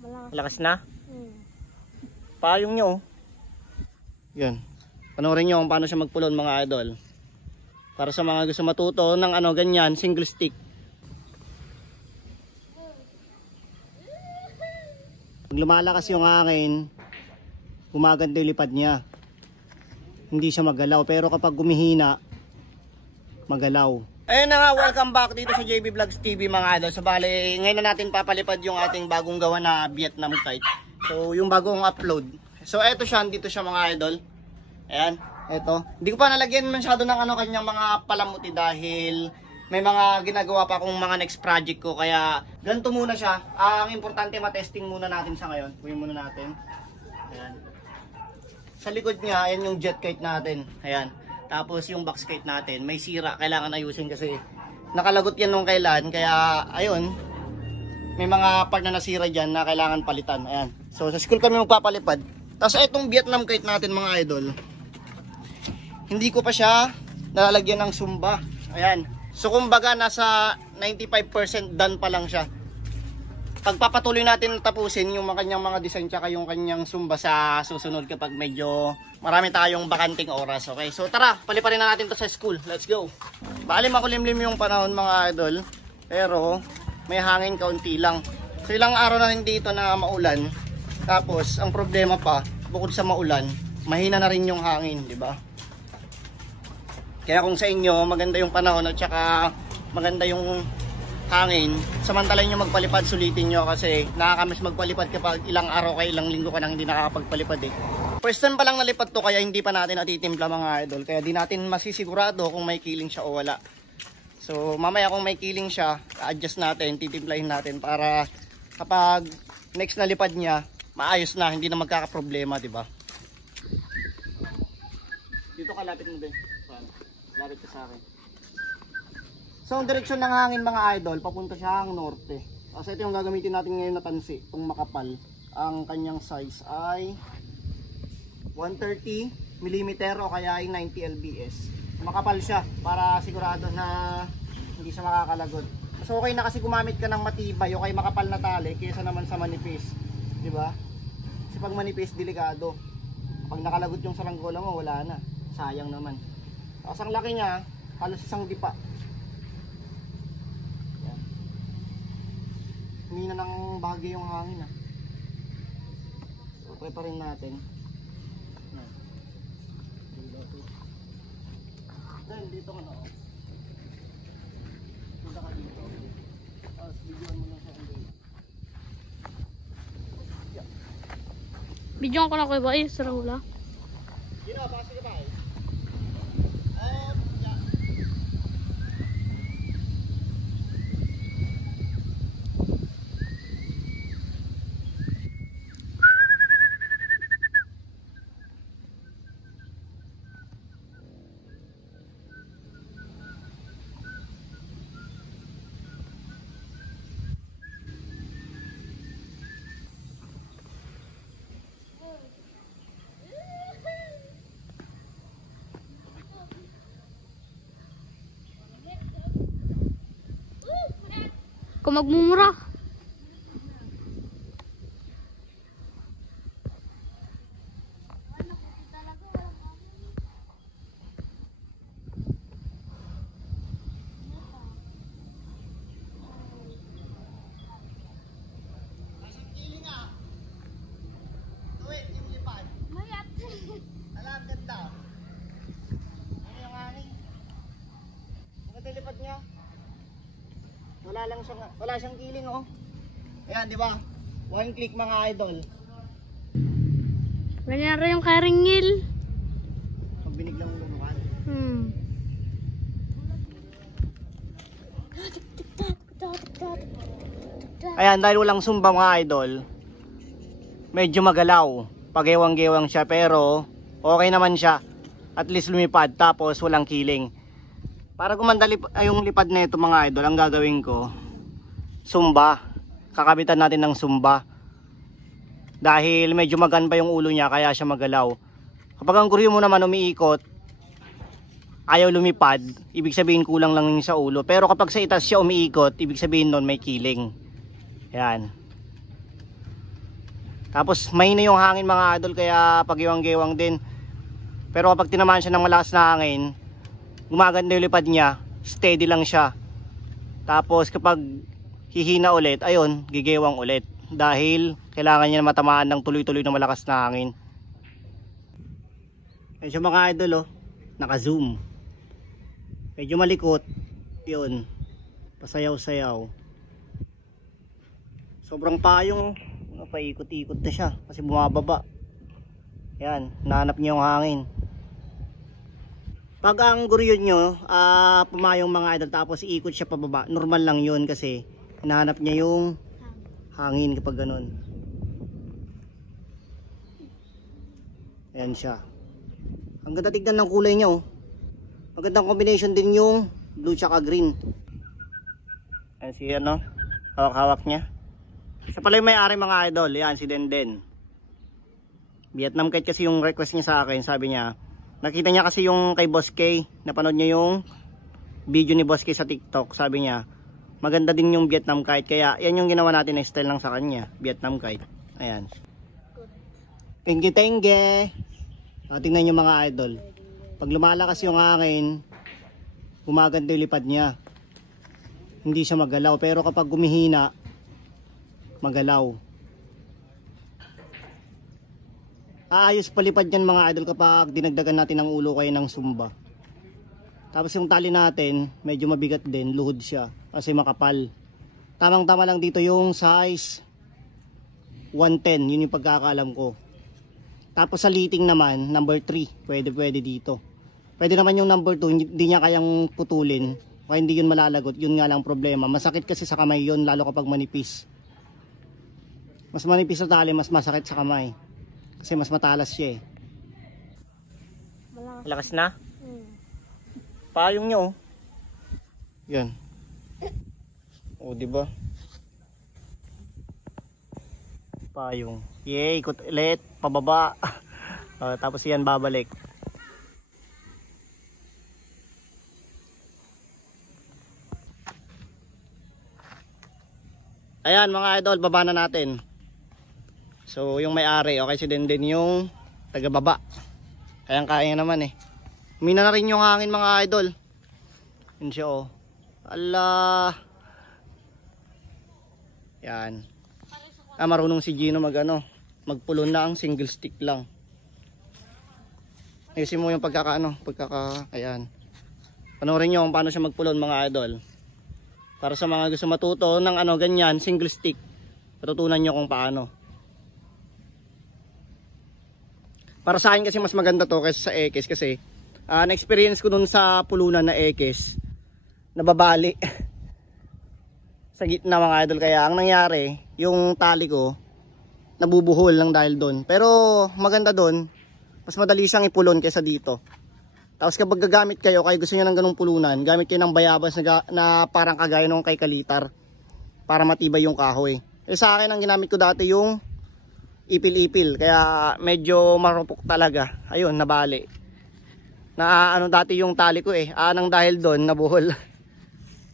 Malakas na? Hmm. Payong nyo. Yun. Panoorin nyo kung paano siya magpulon mga idol. Para sa mga gusto matuto ng ano ganyan, single stick. Pag lumalakas yung hangin, gumaganda yung lipad niya. Hindi siya magalaw. Pero kapag gumihina, magalaw. Ayun na nga, welcome back dito sa JB Vlogs TV mga idol. So bali, ngayon na natin papalipad yung ating bagong gawa na Vietnam kite. So yung bagong upload. So eto siya, dito siya mga idol. Ayan, eto. Hindi ko pa nalagyan masyado ng ano kanyang mga palamuti dahil may mga ginagawa pa akong mga next project ko. Kaya ganito muna siya. Ang importante matesting muna natin sa ngayon. Kunin muna natin. Ayan. Sa likod niya, ayan yung jet kite natin. Ayan. Tapos yung box kite natin, may sira. Kailangan ayusin kasi nakalagot yan nung kailan. Kaya ayun, may mga part na nasira dyan na kailangan palitan. Ayan. So sa school kami magpapalipad. Tapos itong Vietnam kite natin mga idol, hindi ko pa siya nalalagyan ng sumba. Ayan. So kumbaga nasa 95% done pa lang siya. Pagpapatuloy natin tapusin yung kanyang mga design tsaka yung kanyang sumba sa susunod kapag medyo marami tayong bakanting oras. Okay, so tara, paliparin na natin to sa school. Let's go. Bali makulimlim yung panahon mga idol, pero may hangin kaunti lang. So ilang araw na rin dito na maulan. Tapos ang problema pa, bukod sa maulan, mahina na rin yung hangin, di ba? Kaya kung sa inyo maganda yung panahon at saka maganda yung hangin, samantalay nyo magpalipad, sulitin nyo kasi nakakamiss magpalipad kapag ilang araw kayo, ilang linggo ka nang hindi nakakapagpalipad eh. First time pa lang nalipad to kaya hindi pa natin natitimpla mga idol, kaya di natin masisigurado kung may killing siya o wala. So mamaya kung may killing siya, adjust natin, titimplahin natin para kapag next na lipad niya, maayos na, hindi na magkakaproblema, di ba? Dito ka, lapit mo din. Lapit ka sa akin. So ang direksyon ng hangin mga idol, papunta siyang norte. Kasi ito yung gagamitin natin ngayon na tansi, itong makapal. Ang kanyang size ay 130 mm o kaya ay 90 lbs. Makapal siya para sigurado na hindi siya makakalagot. So okay na kasi gumamit ka ng matibay o kay makapal na tali kaysa naman sa manipis, di ba? Kasi pag manipis, delikado. Pag nakalagot yung saranggola mo, wala na. Sayang naman. Tapos ang laki niya, halos isang dipa. Hindi na ng bagay yung hangin ah. So, try pa rin natin. Then, dito ka na oh. Punta ka dito. Tapos, videoan mo lang sa kanila. Bidyon ko na kayo ba eh, sarang wala. Dino, baka sige ba eh. Kung magmumura. Wala siyang kiling oh. Ayan, di ba? One click mga idol. Ganyan rin yung karingil. Pag biniglang lumukan. Ayan, dahil walang sumba mga idol, medyo magalaw. Pag-ewang-gewang siya pero okay naman siya. At least lumipad tapos walang kiling. Para gumanda yung lipad na ito mga idol, ang gagawin ko, sumba. Kakabitan natin ng sumba. Dahil medyo magan pa yung ulo niya kaya siya magalaw. Kapag ang guryo mo naman umiikot, ayaw lumipad, ibig sabihin kulang lang yung sa ulo. Pero kapag sa itas siya umiikot, ibig sabihin nun may kiling. Yan. Tapos mahina yung hangin mga idol, kaya pagiwang-giwang din. Pero kapag tinamaan siya ng malakas na hangin, gumaganda yung lipad niya, steady lang siya. Tapos kapag hihina ulit, ayun, gigewang ulit. Dahil kailangan niya na matamaan ng tuloy-tuloy na malakas na hangin. Ayun siya mga idol, oh, naka-zoom. Medyo malikot, yun, pasayaw-sayaw. Sobrang payong, paikot-ikot na siya kasi bumababa. Yan, nahanap niya yung hangin. Pag ang guryon nyo, pumayong mga idol tapos iikot siya pababa, normal lang yun kasi hinahanap niya yung hangin kapag ganun. Ayan siya. Ang ganda tignan ng kulay niya, oh. Magandang combination din yung blue tsaka green. Ayan si ano, hawak-hawak niya. Siya pala yung may-ari mga idol. Yan si Denden. Vietnam Kite kasi yung request niya sa akin. Sabi niya, nakita niya kasi yung kay Boss K, napanood niya yung video ni Boss K sa TikTok. Sabi niya, maganda din yung Vietnam Kite. Kaya yan yung ginawa natin na style lang sa kanya, Vietnam Kite. Ayan. Tenge-tenge. Tingnan nyo mga idol. Pag lumalakas yung hangin, gumaganda yung lipad niya. Hindi siya magalaw. Pero kapag gumihina, magalaw. Aayos palipad yan mga idol kapag dinagdagan natin ng ulo kayo ng sumba. Tapos yung tali natin, medyo mabigat din, luhod siya kasi makapal. Tamang tama lang dito yung size 110, yun yung pagkakaalam ko. Tapos sa liting naman, number 3, pwede dito. Pwede naman yung number 2, hindi niya kayang putulin, kaya hindi yun malalagot, yun nga lang problema. Masakit kasi sa kamay yun, lalo kapag manipis. Mas manipis sa tali, mas masakit sa kamay. Kasi mas matalas siya eh. Malakas na? Payong niya, oh. Yan. Oh, di ba? Payong. Yay, ikot ulit, pababa. Tapos yan babalik. Ayan mga idol, baba na natin. So yung may-ari, okay, si Denden yung taga-baba. Kayang-kaya naman eh. Humina na rin yung hangin mga idol. Yun siya, oh. Ala. Yan. Marunong si Gino magpulon na ang single stick lang. Ayusin mo yung ayan. Panoorin nyo kung paano siya magpulon mga idol. Para sa mga gusto matuto ng ganyan, single stick. Matutunan nyo kung paano. Para sa akin kasi mas maganda to kaysa sa Ekes kasi na-experience ko dun sa pulunan na Ekes, nababali sa gitna mga idol. Kaya ang nangyari, yung tali ko nabubuhol lang dahil doon. Pero maganda doon, mas madali siyang ipulon kaysa dito. Tapos kapag gagamit kayo, kaya gusto nyo ng ganung pulunan, gamit kayo ng bayabas na parang kagaya nung kay Kalitar para matibay yung kahoy. Sa akin ang ginamit ko dati yung ipil-ipil, kaya medyo marupok talaga. Ayun, nabali. Dati yung tali ko eh. Nang dahil doon, nabuhol.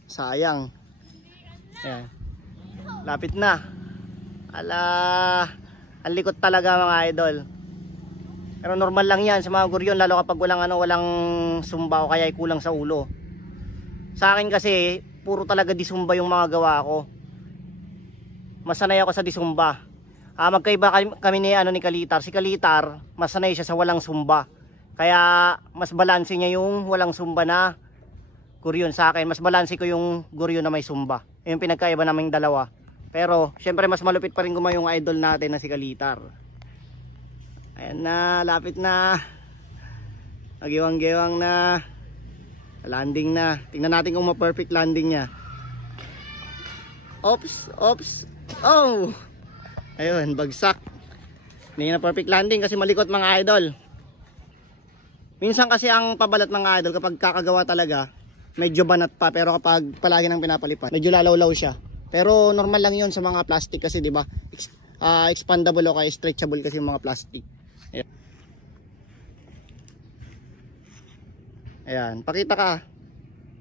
Sayang. Ayan. Lapit na. Ala, ang likot talaga mga idol. Pero normal lang yan sa mga guryon, lalo kapag walang sumba o kaya kulang sa ulo. Sa akin kasi, puro talaga disumba yung mga gawa ko. Masanay ako sa disumba. Magkaiba kami ni Kalitar. Si Kalitar, mas sanay siya sa walang sumba. Kaya mas balanse niya yung walang sumba na guryon. Sa akin, mas balanse ko yung guryon na may sumba. Yung pinagkaiba naming dalawa. Pero, syempre mas malupit pa rin yung idol natin na si Kalitar. Ayan na, lapit na. Nagiwang-giwang na. Landing na. Tingnan natin kung ma-perfect landing niya. Oops, oops. Oh! Ayun, bagsak. Hindi na perfect landing kasi malikot mga idol. Minsan kasi ang pabalat mga idol kapag kakagawa talaga, medyo banat pa, pero kapag palagi nang pinapalipat, medyo lalaw-law siya. Pero normal lang 'yun sa mga plastic kasi 'di ba? Expandable o kaya stretchable kasi yung mga plastic. Ayan. Ayan, pakita ka.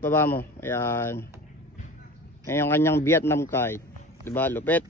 Baba mo. Ayan. Ayan yung kanyang Vietnam Kite. 'Di ba? Lupit.